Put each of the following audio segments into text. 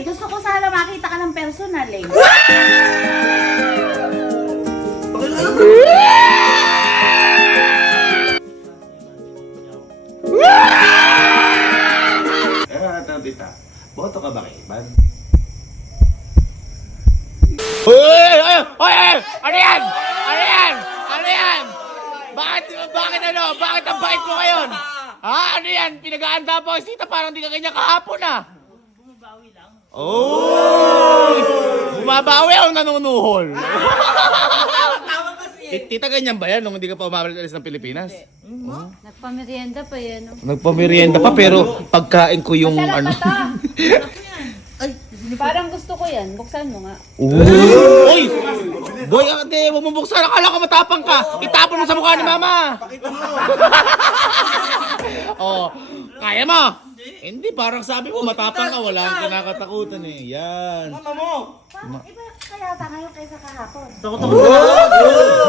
Eh gusto ko sana makita ka ng personal eh. Tita, boto ka ba kay Iban? Ano yan? Ano yan? Ano yan? Bakit ano? Bakit ang bait mo ngayon? Ha? Ano yan? Pinag-aanda pa si Tita, parang di ka kanya kahapon ah. Bumabawi lang. Oh! Bumabawi o nanunuhol? Tita, ganyan ba yan nung hindi ka pa umabalik ng Pilipinas? Nagpamerienda pa yan. Nagpamerienda pa pero pagkain ko yung Masarap ano. pa to. Parang gusto ko yan. Buksan mo nga. Uy! Boy, ate, huwag mo buksan. Akala ko matapang ka. Itapon mo sa mukha ni Mama. Oh, kaya mo? Hindi, parang sabi mo matapang ka. Wala kang kinakatakutan eh. Yan. Mama mo! Iba kaya ta ngayon kaysa kahapon.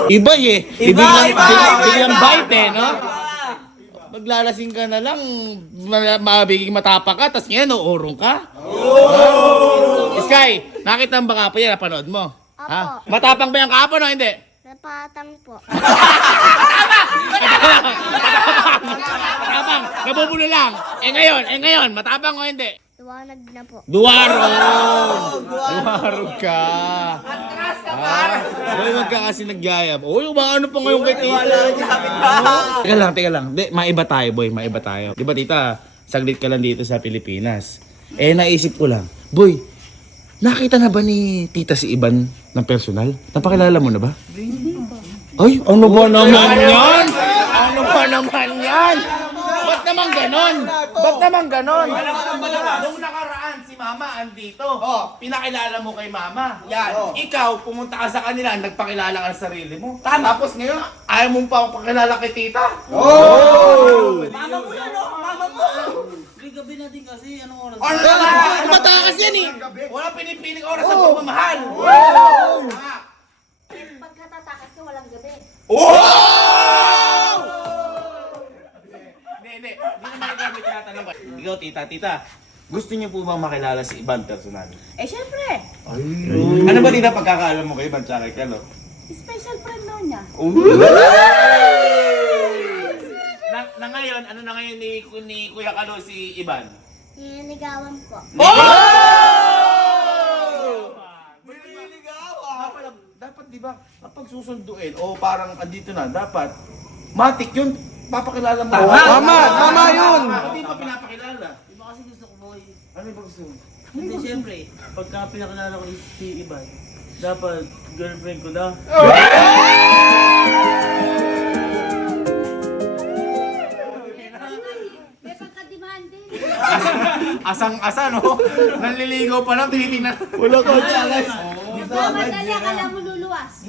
Iba eh. Biglang bite eh, no? Maglalasing ka na lang, mabiging matapang ka, tapos ngayon, uurong ka? Sky, nakita mo ba kapon yan? Napanood mo? Ha? Matapang ba yung kapon o hindi? Napatang po. Matapang, nabubulo lang. Eh ngayon, matapang o hindi? Luwanag na po. Duwarong! Duwarong ka! Boy, wag ka kasi nagyayab. Uy, ano pa ngayon kay Tita? Teka lang. Maiba tayo, boy. Maiba tayo. Di ba, Tita? Saglit ka lang dito sa Pilipinas. Eh, naisip ko lang. Boy, nakita na ba ni Tita si Iban ng personal? Napakilala mo na ba? Ay, ano ba naman yan? Ano ba naman yan? Ba't naman ganon? Ba't naman ganon? Nung nakaraan si Mama andito, pinakilala mo kay Mama. Yan. Ikaw, pumunta ka sa kanila, nagpakilala ka sa sarili mo. Tapos ngayon, ayaw mo pa pakilala kay Tita? Mama mo yan, oh! Mama mo! Gabi na din kasi, anong oras? Ano matakas yan eh? Walang pinipiling oras sa pagmamahal. Pagkatatakas ka walang gabi. Hindi naman ikaw may tinatanong ko. Ikaw, Tita, gusto niyo po bang makilala si Iban personal? Eh syempre, Ano ba Tita pagkakaalam mo kay Iban tsaka kay Kalo? special friend daw niya. Na ngayon, ano na ngayon ni Kuya Kalo si Iban? Niligawan po. Dapat di ba, kapag susunduin o parang andito na, dapat matik yun, papakilala mo. Tama yun! Hindi pa pinapakilala. Iba kasi gusto ko, boy. Ano ba gusto mo? Hindi, siyempre, pagka pinakilala ko si Iban, dapat girlfriend ko na. May pagka-demanding. Asang-asa, no? Nanliligaw pa lang, tinitingnan. Wala ka challenge. Madali, akala mo luluwas.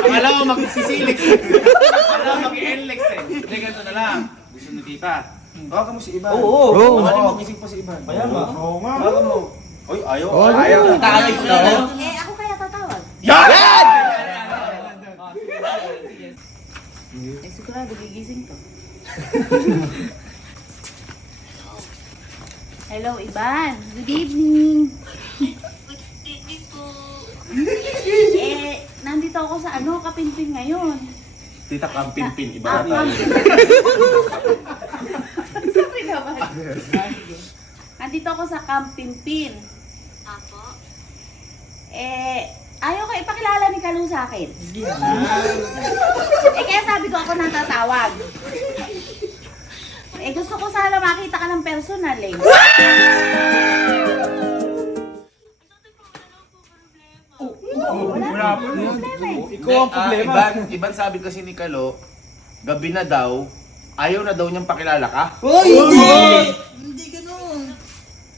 Akala mo magsisilik. Akala mo mag-enlex eh. Hindi, ganito na lang. Gusto ni Tita. Baka mo si Iban. Oo. Baka mo magising pa si Iban. Kaya ba? Oo nga. Baka mo. Uy, ayaw. Ayaw. Eh ako kaya tatawag. Yan! Eh sigurado gigising to. Hello, Iban. Good evening. Nandito ako sa Kapinpin ngayon. Tita Kampinpin, iba na tayo. Sorry naman. Nandito ako sa Kampinpin. Apo. Ayaw ko ipakilala ni Kalu sa akin. Kaya sabi ko ako natatawag. Gusto ko sana makita ka ng personal eh. Wala problema eh. Ikaw ang problema. Iban sabi kasi ni Kalo, gabi na daw, ayaw na daw niyang pakilala ka. Hindi ganun.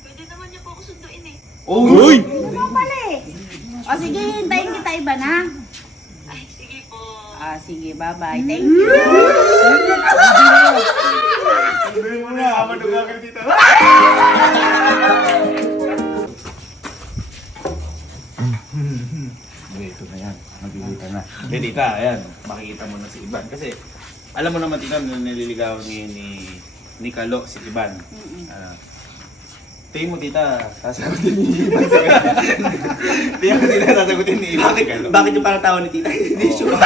Pwede naman niya po ako sunduin eh. Uy! Ano ba pala eh? O sige, hintayin kita iba na. Ay, sige po. Sige, bye-bye. Thank you. Sabihin mo na, amaduga ka dito. Ito na yan, magbibita na. Tita, ayan, makikita mo na si Iban. Kasi, alam mo naman Tita, nililigaw ni Kalo si Iban. Tingin mo tita, sasagutin ni Iban si Kalo. Tingin mo tita, sasagutin ni Iban si Kalo. Bakit yung parang tawa ni tita? Hindi sure.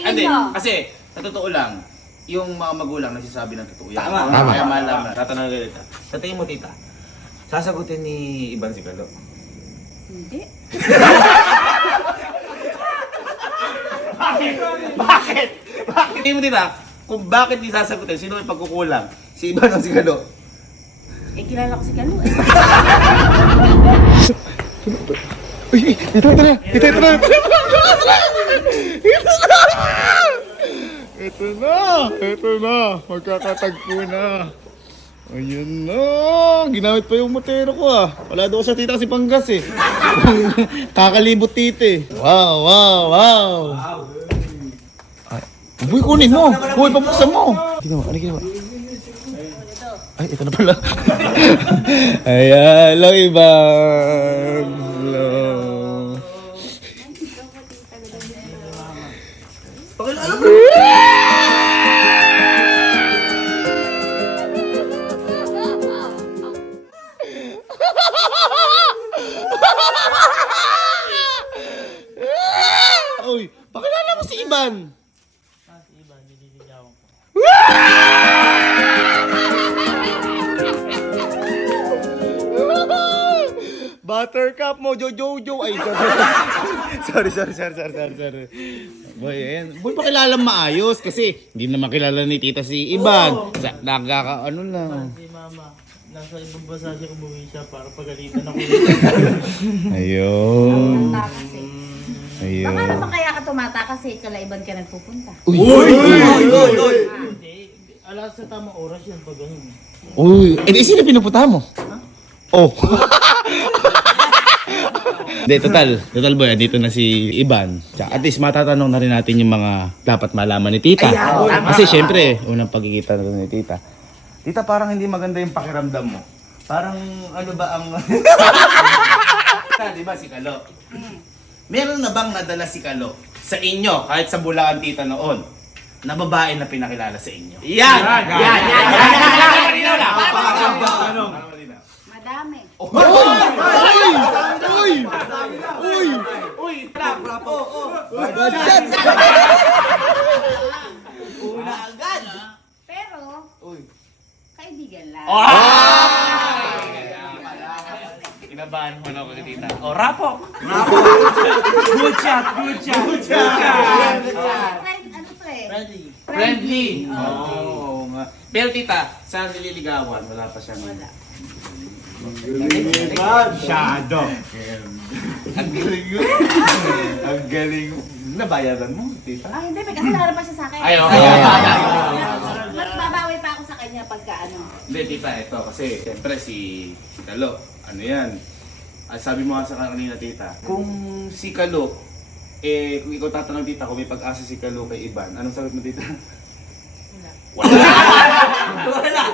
Hindi. Kasi, sa totoo lang, yung mga magulang nagsasabi ng totoo yan. Tama. Kaya malaman. Tatanong ka tita. Sa tingin mo tita, sasagutin ni Iban si Kalo. Hindi. Bakit? Tingin mo tita, kung bakit di sasagutin, sino may pagkukulang? Si Iban o si Kalo? Eh, kilala ko si Kalu eh. Uy, ito na! Ito na! Magkakatagpo na! Ayun na! Ginamit pa yung motero ko ah! Wala doon sa tita kasi panggas eh! Kakalibot tita eh! Wow! Ay, Uy, kunin mo! Uy, pabuksan mo! Ano ginawa? Ay, ito na pala. Ay, hello, Iban. Hello. Uy, pakilala mo si Iban. Si Iban, nililigawan ko. Buttercup mo, Jojo. Ay, sorry. Boy, ayan. Boy, pakilala maayos kasi hindi na makilala ni tita si Iban. Nagkakaano lang. Si mama, nasa ibang bansa siya umuwi siya para pagalitan ako. Ayun. Tumata kasi. Ayun. Baka naman kaya ka tumata kasi kalaiban ka nagpupunta. Uy! Hindi, alas sa tamang oras yun pag ganun. Uy! Eh, sino pinupunta mo? Oh! Hindi, total boy, dito na si Iban. Tsaka at least matatanong na rin natin yung mga dapat malaman ni tita. Kasi syempre, unang pagkikita na ni tita. Tita, parang hindi maganda yung pakiramdam mo. Parang ano ba ang... Tita, di ba si Kalo? Meron na bang nadala si Kalo sa inyo, kahit sa Bulacan tita noon, na babae na pinakilala sa inyo? Yan! Madami. Pero, kaibigan lang. Kinabahan mo na ako kay tita. O, rapo! Good shot! Ano to eh? Ready? Friendly! Oo nga. Pero tita, sa nililigawan, wala pa siyang... Wala. Shadow. Ang galing. Nabayaran mo, tita? Ah, hindi. May kasalanan pa siya sa akin. Ay, okay. Mas babawi pa ako sa kanya pagka ano. Hindi, tita, ito kasi siyempre si Kalo, ano yan? Sabi mo nga sa kanina, tita, kung si Kalo, kung ikaw tatanong tita kung may pag-asa si Kalo kay Iban, anong sagot mo, tita? Wala.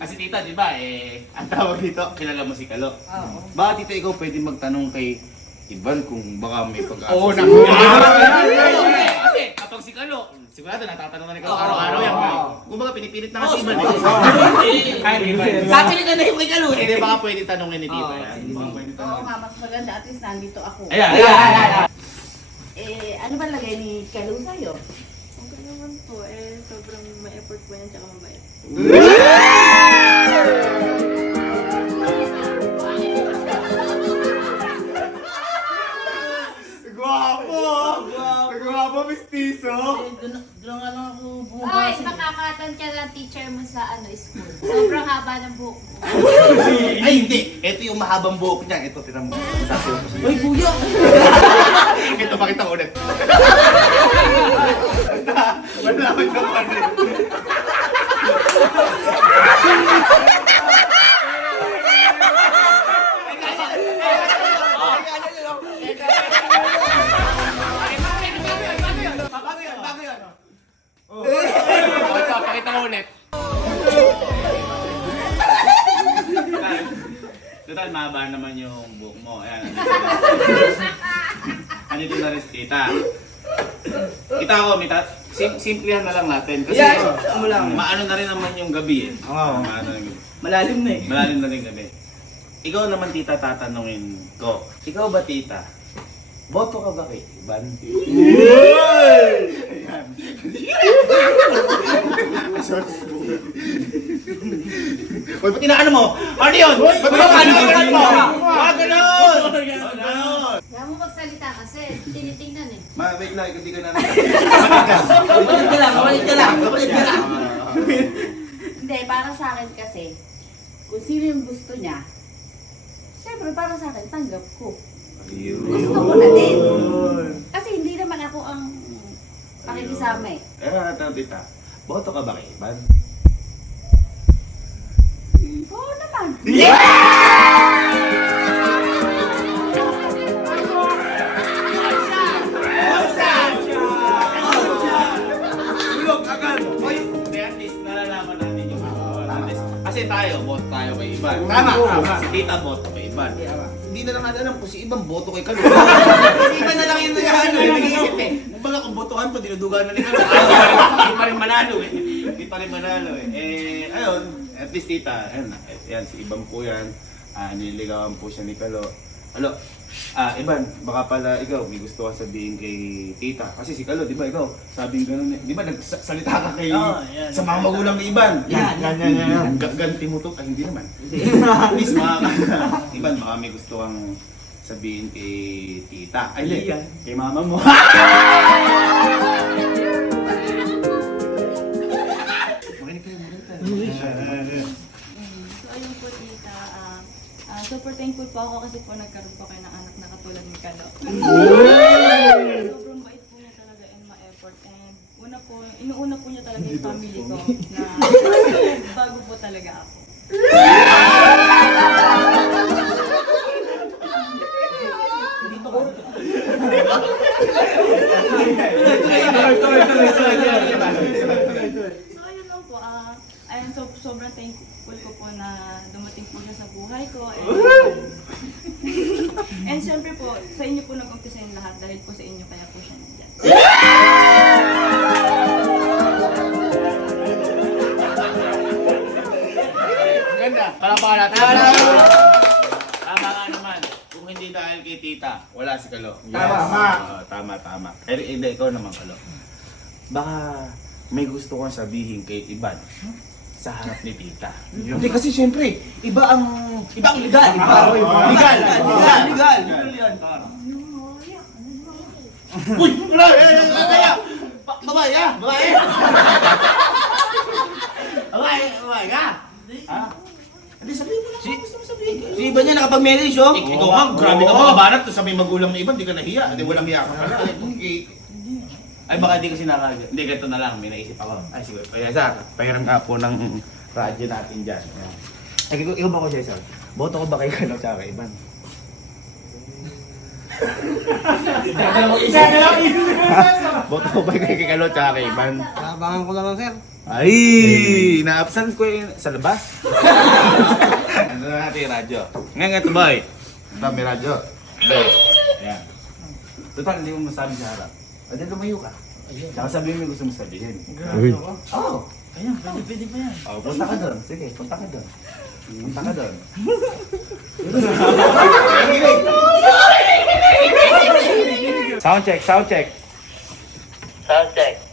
Kasi tita, di ba, ang tawag dito, kilala mo si Kalo. Oo. Baka tita, ikaw pwede magtanong kay Iban kung baka may pag-asa. Oo, si- naku. Kasi kapag si Kalo, sigurado natatanong na ni Kalo araw-araw yan. Kung baka pinipilit na kasi Iban. Kahit Iban. Papili ka na yung kay Kalo. Hindi, baka pwede tanongin ni tita yan. Baka pwede Oo tanongin. nga, mas maganda. At least nandito ako. Ayan. Ano ba lagay ni Kalu sa'yo? Okay naman po, sobrang may effort po yan, tsaka mabait. Gwapo, mistiso. Doon nga lang ako Ay, bumabasa. makakatan ka ng teacher mo sa school. Sobrang haba ng buhok mo. Ay, hindi. Ito yung mahabang buhok niya. Ito, tinan mo. Sasayaw ko siya. Ay, kuya! Ito, pakita ko ulit. Wala ko yung kapatid. Pakita ko ulit. Total, mahaba naman yung buhok mo. Ayan. Andito na rin si tita. Kita ko, Simplihan na lang natin. Kasi Ano lang. maano na rin naman yung gabi eh. Oo. Maano na yung gabi. Malalim na eh. Malalim na rin gabi. Ikaw naman tita tatanungin ko. Ikaw ba tita? Boto ka ba kay Ivan? Uy, ba't inaano mo? Ano yun? Ba't inaano mo? Wag ganon! Kaya mo magsalita kasi tinitingnan eh. Wait lang, hindi ka na Kapatid ka lang. Hindi, para sa akin kasi, kung sino yung gusto niya, syempre para sa akin, tanggap ko. Gusto ko na din. Kasi hindi naman ako ang pakikisama eh. Pero natanong tita, boto ka ba kay Ivan? Oo naman. Tulog agad! Hoy! At least nalalaman natin yung at least, kasi tayo, boto tayo kay Ivan. Tama. Si tita, boto kay Ivan. Hindi na lang natin alam kung si Ivan boto kay Kalo. Iba na lang yung nag-iisip eh. Baga kung botohan pa, dinudugan na ni Kalo. Hindi pa rin manalo eh. Hindi pa rin manalo eh. Ayun, at least tita, ayun na. Yan, si Ivan po yan. Nililigawan po siya ni Kalo. Alo, Ivan, baka pala ikaw, may gusto ka sabihin kay tita. Kasi si Kalo, di ba ikaw, sabing gano'n eh. Di ba nagsalita ka kay yan. sa mga magulang ni Ivan? Yan. Ganti mo to? Ay, hindi naman. At least Ivan, baka may gusto kang sabihin kay tita. Ay, hindi. Kay mama mo. So ayun po tita, super thankful po ako kasi po nagkaroon po kayo ng anak na katulad ni Kalo. Sobrang bait po niya talaga and ma-effort and inuuna po niya talaga yung family ko na bago po talaga ako. So ayun lang po, ayun, sobrang thankful ko po na dumating po siya sa buhay ko and syempre po, sa inyo po nag-umpisa yung lahat dahil po sa inyo kaya po siya nandiyan. Ganda. Palakpakan natin. Tama nga naman. Kung hindi dahil kay tita, wala si Kalo. Tama. Pero hindi, ikaw naman Kalo. Baka may gusto kong sabihin kay Ivan sa harap ni tita. Hindi kasi syempre, ibang legal. Legal. Uy! Wala! Babae ka! Ha? Hindi, sabihin mo lang kung gusto mo sabihin. Si Iba niya nakapag-marriage oh. Ikaw nga, grabe ka mga banat. Tapos sabi magulang na iba, hindi ka nahiya. Hindi, walang hiya ka pala. Ay, baka hindi ko sinakagad. Hindi, ganito na lang. May naisip ako. Ay, sige. Kaya sa, pahiram nga po ng radyo natin dyan. Ayan. Ay, ikaw ba ko, Cesar? Boto ko ba kay Kalo tsaka kay Ivan? Boto ko ba kay Kalo tsaka kay Ivan? Abangan ko lang sir. Ay, na-absent ko yun sa labas. Ano na natin yung radyo? Ngayon ito boy. Ito may radyo. Boy. Ayan. Total, hindi mo masabi sa harap. O di lumayo ka. Tsaka sabihin mo yung gusto mo sabihin. Grabe ako. Oo. Ayun, pwede pa yan. Oh, punta ka doon. Sige, punta ka doon. Punta ka doon. Sound check.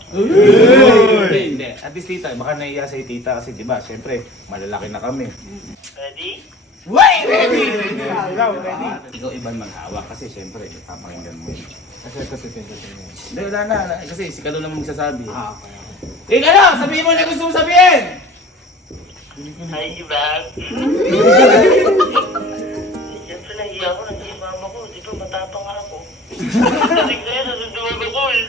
Hindi. At least tita, baka naiya sa'yo tita kasi diba, syempre, malalaki na kami. Ready? Ready! Ikaw Ivan maghawak kasi syempre, papakinggan mo yun. Hindi, wala na. Kasi si Kalo naman magsasabi. Kalo, sabihin mo na gusto mong sabihin! Hi, Ivan. Siyempre nahiya ako, nandiyan yung mama ko. Di ba matapang nga ako. Kasi kaya nasusunod ako eh.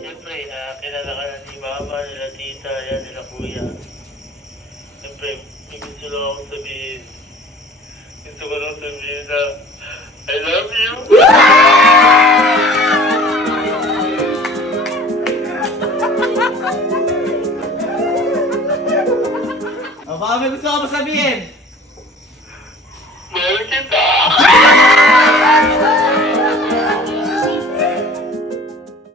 Siyempre, kilala ka na ni mama, nila tita, yan, nila kuya. Siyempre, may gusto lang akong sabihin. Gusto ko lang sabihin na I love you. O, baka may gusto ka pa sabihin?